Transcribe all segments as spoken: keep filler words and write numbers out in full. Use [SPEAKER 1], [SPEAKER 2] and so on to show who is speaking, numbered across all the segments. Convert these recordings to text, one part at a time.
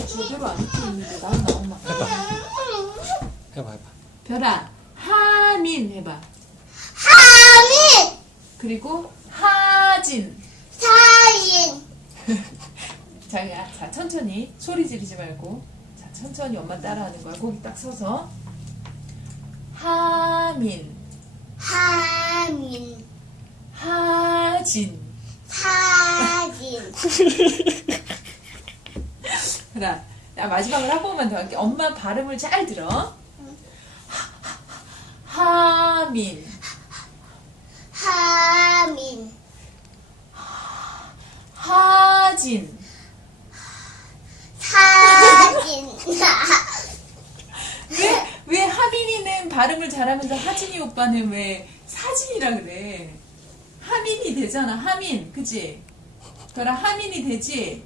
[SPEAKER 1] 제대로 안 읽고 있는데 나온나 엄마.
[SPEAKER 2] 해봐 해봐.
[SPEAKER 1] 별아, 하민 해봐.
[SPEAKER 3] 하민
[SPEAKER 1] 그리고 하진.
[SPEAKER 3] 사인
[SPEAKER 1] 자, 야, 자 천천히 소리 지르지 말고. 자 천천히 엄마 따라하는 거야. 거기 딱 서서. 하민,
[SPEAKER 3] 하민
[SPEAKER 1] 하진.
[SPEAKER 3] 사진
[SPEAKER 1] 그래. 야, 마지막으로 한 번만 더 할게. 엄마 발음을 잘 들어. 하민,
[SPEAKER 3] 하민
[SPEAKER 1] 하진.
[SPEAKER 3] 사진
[SPEAKER 1] 왜, 왜 하민이는 발음을 잘하면서 하진이 오빠는 왜 사진이라 그래? 하민이 되잖아, 하민. 그치? 별아, 하민이 되지?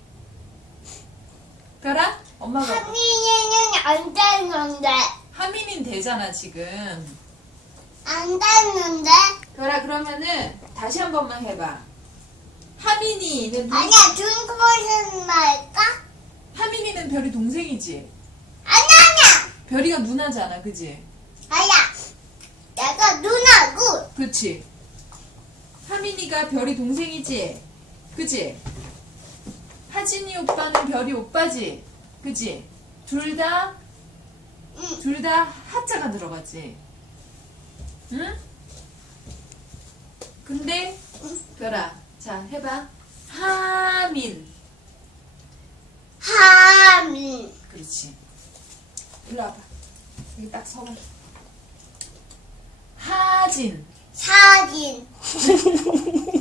[SPEAKER 1] 별아? 엄마가.
[SPEAKER 3] 하민이는 안 닮는데
[SPEAKER 1] 하민이 되잖아, 지금.
[SPEAKER 3] 안 닮는데
[SPEAKER 1] 별아, 그러면은 다시 한 번만 해봐. 하민이는, 동-
[SPEAKER 3] 아니야 중국어는 말까?
[SPEAKER 1] 하민이는 별이 동생이지?
[SPEAKER 3] 아니야 아니야
[SPEAKER 1] 별이가 누나잖아, 그치?
[SPEAKER 3] 아니야 내가 누나고
[SPEAKER 1] 그치? 하민이가 별이 동생이지? 그치? 하진이 오빠는 별이 오빠지? 그치? 둘 다,
[SPEAKER 3] 응.
[SPEAKER 1] 둘 다 하자가 들어갔지? 응? 근데, 별아, 자, 해봐. 하민.
[SPEAKER 3] 하민
[SPEAKER 1] 그렇지. 일로 와봐. 여기 딱 서봐. 하진.
[SPEAKER 3] 사진